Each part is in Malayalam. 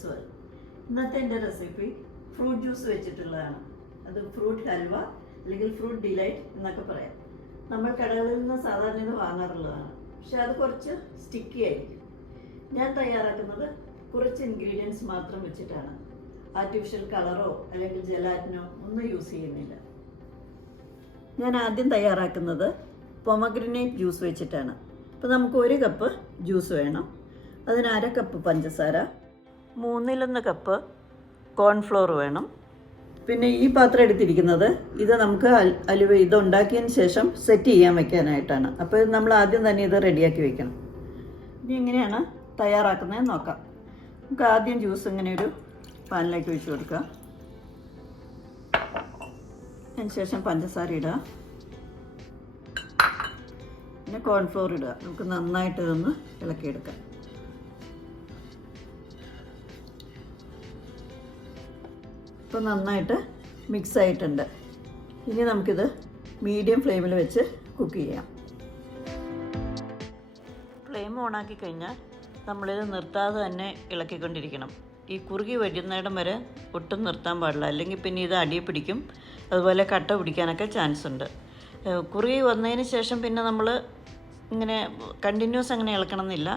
sworld. ഇന്നത്തെ എൻ്റെ റെസിപ്പി ഫ്രൂട്ട് ജ്യൂസ് വെച്ചിട്ടുള്ളതാണ്. അത് ഫ്രൂട്ട് ഹൽവ അല്ലെങ്കിൽ ഫ്രൂട്ട് ഡിലൈറ്റ് എന്നൊക്കെ പറയാം. നമ്മൾ കടകളിൽ നിന്ന് സാധാരണ ഇത് വാങ്ങാറുള്ളതാണ്, പക്ഷെ അത് കുറച്ച് സ്റ്റിക്കി ആയിരിക്കും. ഞാൻ തയ്യാറാക്കുന്നത് കുറച്ച് ഇൻഗ്രീഡിയൻസ് മാത്രം വെച്ചിട്ടാണ്. ആർട്ടിഫിഷ്യൽ കളറോ അല്ലെങ്കിൽ ജെലാറ്റിനോ ഒന്നും യൂസ് ചെയ്യുന്നില്ല. ഞാൻ ആദ്യം തയ്യാറാക്കുന്നത് പൊമഗ്രനേറ്റ് ജ്യൂസ് വെച്ചിട്ടാണ്. അപ്പോൾ നമുക്ക് 1 കപ്പ് ജ്യൂസ് വേണം. അതിന് 1/2 കപ്പ് പഞ്ചസാര, 3/1 കപ്പ് കോൺഫ്ലോർ വേണം. പിന്നെ ഈ പാത്രം എടുത്തിരിക്കുന്നത് ഇത് നമുക്ക് അലുവ ഇതുണ്ടാക്കിയതിന് ശേഷം സെറ്റ് ചെയ്യാൻ വെക്കാനായിട്ടാണ്. അപ്പോൾ നമ്മൾ ആദ്യം തന്നെ ഇത് റെഡിയാക്കി വെക്കണം. ഇനി എങ്ങനെയാണ് തയ്യാറാക്കുന്നതെന്ന് നോക്കാം. നമുക്ക് ആദ്യം ജ്യൂസ് ഇങ്ങനെ ഒരു പാനിലേക്ക് ഒഴിച്ച് കൊടുക്കുക. അതിന് ശേഷം പഞ്ചസാര ഇടുക, പിന്നെ കോൺഫ്ലോർ ഇടുക. നമുക്ക് നന്നായിട്ട് ഇതൊന്ന് ഇളക്കിയെടുക്കാം. ഇപ്പോൾ നന്നായിട്ട് മിക്സ് ആയിട്ടുണ്ട്. ഇനി നമുക്കിത് മീഡിയം ഫ്ലെയിമിൽ വെച്ച് കുക്ക് ചെയ്യാം. ഫ്ലെയിം ഓണാക്കി കഴിഞ്ഞാൽ നമ്മളിത് നിർത്താതെ തന്നെ ഇളക്കിക്കൊണ്ടിരിക്കണം. ഈ കുറുകി വരുന്നിടം വരെ ഒട്ടും നിർത്താൻ പാടില്ല, അല്ലെങ്കിൽ പിന്നെ ഇത് അടി പിടിക്കും, അതുപോലെ കട്ട പിടിക്കാനൊക്കെ ചാൻസ് ഉണ്ട്. കുറുകി വന്നതിന് ശേഷം പിന്നെ നമ്മൾ ഇങ്ങനെ കണ്ടിന്യൂസ് അങ്ങനെ ഇളക്കണം എന്നില്ല,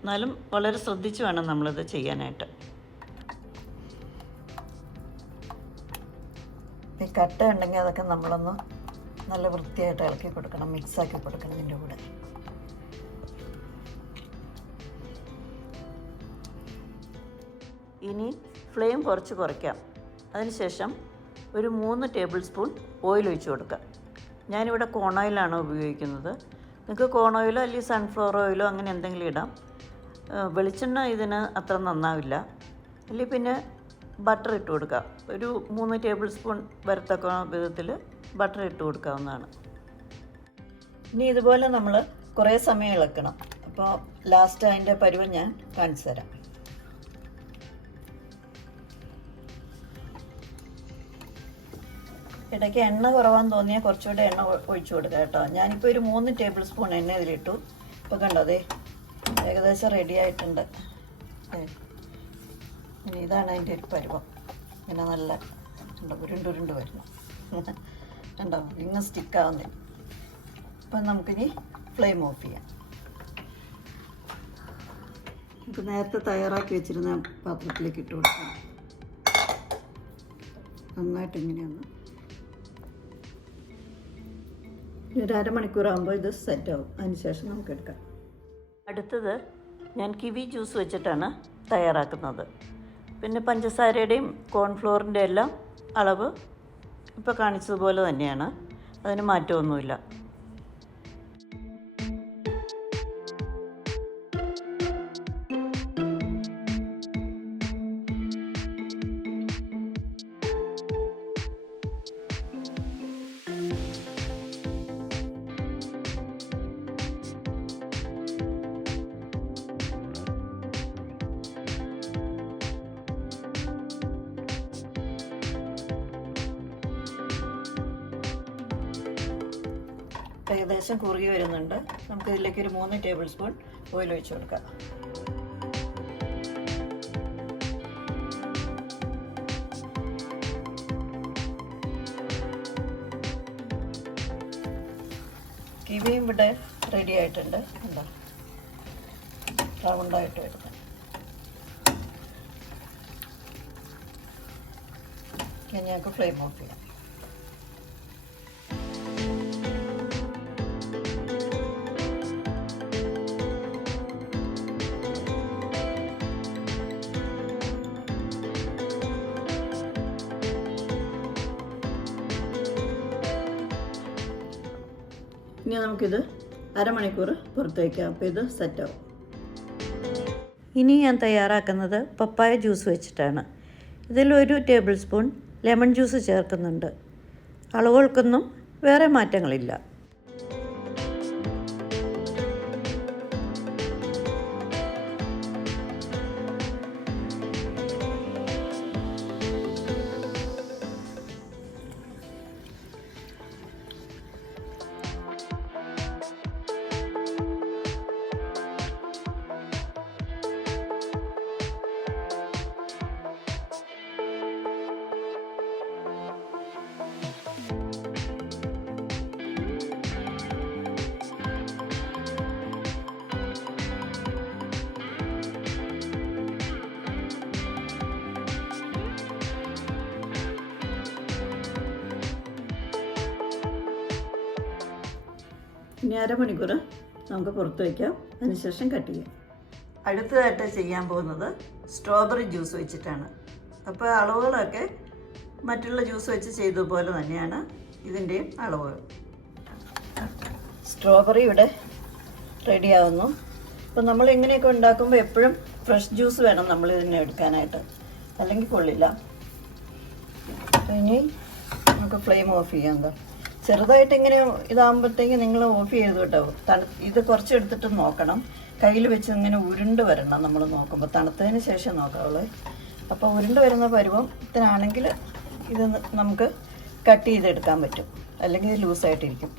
എന്നാലും വളരെ ശ്രദ്ധിച്ച് വേണം നമ്മളിത് ചെയ്യാനായിട്ട്. ഈ കട്ട ഉണ്ടെങ്കിൽ അതൊക്കെ നമ്മളൊന്ന് നല്ല വൃത്തിയായിട്ട് ഇളക്കി കൊടുക്കണം, മിക്സാക്കി കൊടുക്കണം ഇതിൻ്റെ കൂടെ. ഇനി ഫ്ലെയിം കുറച്ച് കുറയ്ക്കാം. അതിനുശേഷം ഒരു 3 ടേബിൾ സ്പൂൺ ഓയിൽ ഒഴിച്ച് കൊടുക്കുക. ഞാനിവിടെ കോൺ ഓയിലാണ് ഉപയോഗിക്കുന്നത്. നിങ്ങൾക്ക് കോൺ ഓയിലോ അല്ലെങ്കിൽ സൺഫ്ലവർ ഓയിലോ അങ്ങനെ എന്തെങ്കിലും ഇടാം. വെളിച്ചെണ്ണ ഇതിന് അത്ര നന്നാവില്ല. അല്ലെങ്കിൽ പിന്നെ ബട്ടർ ഇട്ട് കൊടുക്കുക. ഒരു 3 ടേബിൾ സ്പൂൺ വരത്തക്ക വിധത്തിൽ ബട്ടർ ഇട്ട് കൊടുക്കാവുന്നതാണ്. ഇനി ഇതുപോലെ നമ്മൾ കുറേ സമയം ഇളക്കണം. അപ്പോൾ ലാസ്റ്റ് അതിൻ്റെ പരുവം ഞാൻ കാണിച്ചു തരാം. ഇടയ്ക്ക് എണ്ണ കുറവാന്ന് തോന്നിയാൽ കുറച്ചുകൂടെ എണ്ണ ഒഴിച്ചു കൊടുക്കുക കേട്ടോ. ഞാനിപ്പോൾ ഒരു 3 ടേബിൾ സ്പൂൺ എണ്ണ ഇതിലിട്ടു. ഇപ്പോൾ കണ്ടോ, അതെ ഏകദേശം റെഡി ആയിട്ടുണ്ട്. ഇനി ഇതാണ് അതിൻ്റെ ഒരു പരുവം. ഇങ്ങനെ നല്ല ഉണ്ടോ, ഉരുണ്ടുരുണ്ട് വരുന്നു കണ്ടോ, ഇങ്ങനെ സ്റ്റിക്കാവുന്നില്ല. അപ്പം നമുക്കിനി ഫ്ലെയിം ഓഫ് ചെയ്യാം. നമുക്ക് നേരത്തെ തയ്യാറാക്കി വെച്ചിരുന്ന പാത്രത്തിലേക്ക് ഇട്ട് കൊടുക്കാം. നന്നായിട്ട് ഇങ്ങനെയൊന്ന് ഒരു അരമണിക്കൂറാകുമ്പോൾ ഇത് സെറ്റാവും. അതിനുശേഷം നമുക്ക് എടുക്കാം. അടുത്തത് ഞാൻ കിവി ജ്യൂസ് വെച്ചിട്ടാണ് തയ്യാറാക്കുന്നത്. പിന്നെ പഞ്ചസാരയുടെയും കോൺഫ്ലോറിൻ്റെ എല്ലാം അളവ് ഇപ്പോൾ കാണിച്ചതുപോലെ തന്നെയാണ്, അതിന് മാറ്റമൊന്നുമില്ല. ഏകദേശം കുറുകി വരുന്നുണ്ട്. നമുക്കിതിലേക്ക് ഒരു 3 ടേബിൾ സ്പൂൺ ഓയിൽ ഒഴിച്ച് കൊടുക്കാം. കിവിയും ഇവിടെ റെഡി ആയിട്ടുണ്ട്. എന്താ റൗണ്ടായിട്ട് വരുന്നത്. ഇനി ഞങ്ങൾക്ക് ഫ്ലെയിം ഓഫ് ചെയ്യാം. ഇനി നമുക്കിത് അരമണിക്കൂർ പുറത്ത് വയ്ക്കാം. അപ്പോൾ ഇത് സെറ്റാവും. ഇനി ഞാൻ തയ്യാറാക്കുന്നത് പപ്പായ ജ്യൂസ് വെച്ചിട്ടാണ്. ഇതിൽ 1 ടേബിൾ സ്പൂൺ ലെമൺ ജ്യൂസ് ചേർക്കുന്നുണ്ട്. അളവുകൾക്കൊന്നും വേറെ മാറ്റങ്ങളില്ല. ഇനി അരമണിക്കൂർ നമുക്ക് പുറത്ത് വയ്ക്കാം. അതിനുശേഷം കട്ട് ചെയ്യാം. അടുത്തതായിട്ട് ചെയ്യാൻ പോകുന്നത് സ്ട്രോബെറി ജ്യൂസ് വെച്ചിട്ടാണ്. അപ്പോൾ അളവുകളൊക്കെ മറ്റുള്ള ജ്യൂസ് വെച്ച് ചെയ്തതുപോലെ തന്നെയാണ് ഇതിൻ്റെയും അളവുകൾ. സ്ട്രോബെറി ഇവിടെ റെഡിയാവുന്നു. അപ്പോൾ നമ്മൾ ഇങ്ങനെയൊക്കെ ഉണ്ടാക്കുമ്പോൾ എപ്പോഴും ഫ്രഷ് ജ്യൂസ് വേണം നമ്മൾ ഇതിനെ എടുക്കാനായിട്ട്, അല്ലെങ്കിൽ കൊള്ളില്ല. അപ്പോൾ ഇനി നമുക്ക് ഫ്ലെയിം ഓഫ് ചെയ്യാം. എന്താ ചെറുതായിട്ട് ഇങ്ങനെ ഇതാകുമ്പോഴത്തേക്ക് നിങ്ങൾ ഓഫ് ചെയ്ത് കേട്ടോ. ഇത് കുറച്ചെടുത്തിട്ട് നോക്കണം. കയ്യിൽ വെച്ച് ഇങ്ങനെ ഉരുണ്ട് വരണം നമ്മൾ നോക്കുമ്പോൾ. തണുത്തതിന് ശേഷം നോക്കാവുള്ളൂ. അപ്പോൾ ഉരുണ്ട് വരുന്ന പരുവത്തിനാണെങ്കിൽ ഇത് നമുക്ക് കട്ട് ചെയ്തെടുക്കാൻ പറ്റും, അല്ലെങ്കിൽ ഇത് ലൂസായിട്ടിരിക്കും.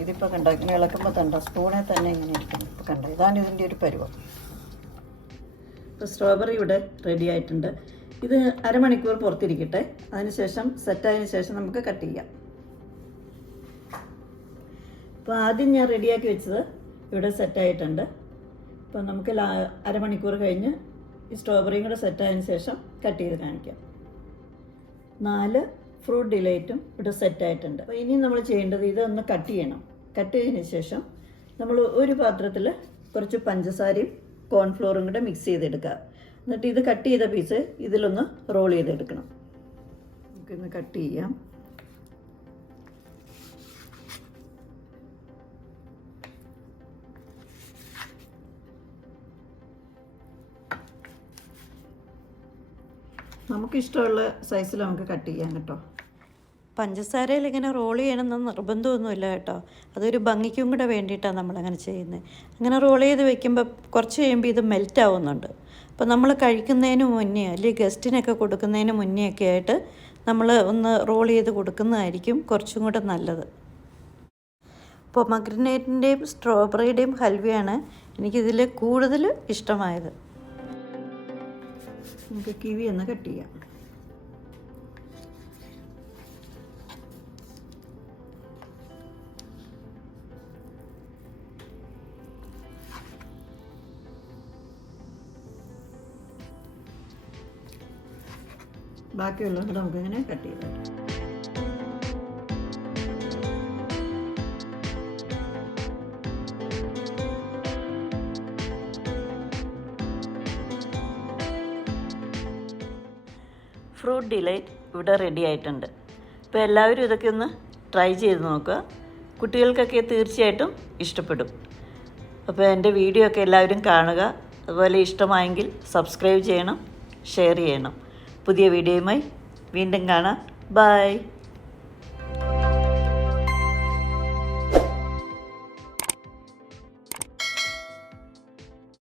ഇതിപ്പോൾ കണ്ട ഇങ്ങനെ ഇളക്കുമ്പോൾ കണ്ട സ്പൂണെ തന്നെ ഇങ്ങനെ ഇരിക്കുന്നു. ഇപ്പോൾ കണ്ട ഇതാണ് ഇതിൻ്റെ ഒരു പരുവം. ഇപ്പോൾ സ്ട്രോബെറി ഇവിടെ റെഡി ആയിട്ടുണ്ട്. ഇത് അരമണിക്കൂർ പുറത്തിരിക്കട്ടെ. അതിനുശേഷം സെറ്റായതിനു ശേഷം നമുക്ക് കട്ട് ചെയ്യാം. അപ്പോൾ ആദ്യം ഞാൻ റെഡിയാക്കി വെച്ചത് ഇവിടെ സെറ്റായിട്ടുണ്ട്. അപ്പോൾ നമുക്ക് അരമണിക്കൂർ കഴിഞ്ഞ് ഈ സ്ട്രോബെറിയും കൂടെ സെറ്റായതിനു ശേഷം കട്ട് ചെയ്ത് കാണിക്കാം. 4 ഫ്രൂട്ട് ഡിലൈറ്റും ഇവിടെ സെറ്റായിട്ടുണ്ട്. അപ്പോൾ ഇനി നമ്മൾ ചെയ്യേണ്ടത് ഇതൊന്ന് കട്ട് ചെയ്യണം. കട്ട് ചെയ്തതിന് ശേഷം നമ്മൾ ഒരു പാത്രത്തിൽ കുറച്ച് പഞ്ചസാരയും കോൺഫ്ലോറും കൂടെ മിക്സ് ചെയ്തെടുക്കുക. എന്നിട്ട് ഇത് കട്ട് ചെയ്ത പീസ് ഇതിലൊന്ന് റോൾ ചെയ്തെടുക്കണം. നമുക്കിന്ന് കട്ട് ചെയ്യാം. നമുക്കിഷ്ടമുള്ള സൈസിൽ നമുക്ക് കട്ട് ചെയ്യാം കേട്ടോ. പഞ്ചസാരയിൽ ഇങ്ങനെ റോൾ ചെയ്യണമെന്ന് നിർബന്ധമൊന്നുമില്ല കേട്ടോ. അതൊരു ഭംഗിക്കും കൂടെ വേണ്ടിയിട്ടാണ് നമ്മളങ്ങനെ ചെയ്യുന്നത്. അങ്ങനെ റോൾ ചെയ്ത് വെക്കുമ്പോൾ കുറച്ച് കഴിയുമ്പോൾ ഇത് മെൽറ്റ് ആവുന്നുണ്ട്. അപ്പോൾ നമ്മൾ കഴിക്കുന്നതിന് മുന്നേ അല്ലെങ്കിൽ ഗസ്റ്റിനൊക്കെ കൊടുക്കുന്നതിന് മുന്നേ ഒക്കെ ആയിട്ട് നമ്മൾ ഒന്ന് റോൾ ചെയ്ത് കൊടുക്കുന്നതായിരിക്കും കുറച്ചും കൂടെ നല്ലത്. പൊമഗ്രനേറ്റിൻ്റെയും സ്ട്രോബെറിയുടെയും ഹൽവയാണ് എനിക്കിതിൽ കൂടുതൽ ഇഷ്ടമായത്. നമുക്ക് കിവി ഒന്ന് കട്ട് ചെയ്യാം. ബാക്കിയുള്ളത് കൂടെ നമുക്കിങ്ങനെ കട്ട് ചെയ്താൽ ഫ്രൂട്ട് ഡിലൈറ്റ് ഇവിടെ റെഡി ആയിട്ടുണ്ട്. അപ്പോൾ എല്ലാവരും ഇതൊക്കെ ഒന്ന് ട്രൈ ചെയ്ത് നോക്കുക. കുട്ടികൾക്കൊക്കെ തീർച്ചയായിട്ടും ഇഷ്ടപ്പെടും. അപ്പോൾ എൻ്റെ വീഡിയോ ഒക്കെ എല്ലാവരും കാണുക. അതുപോലെ ഇഷ്ടമായെങ്കിൽ സബ്സ്ക്രൈബ് ചെയ്യണം, ഷെയർ ചെയ്യണം. പുതിയ വീഡിയോയുമായി വീണ്ടും കാണാം. ബൈ.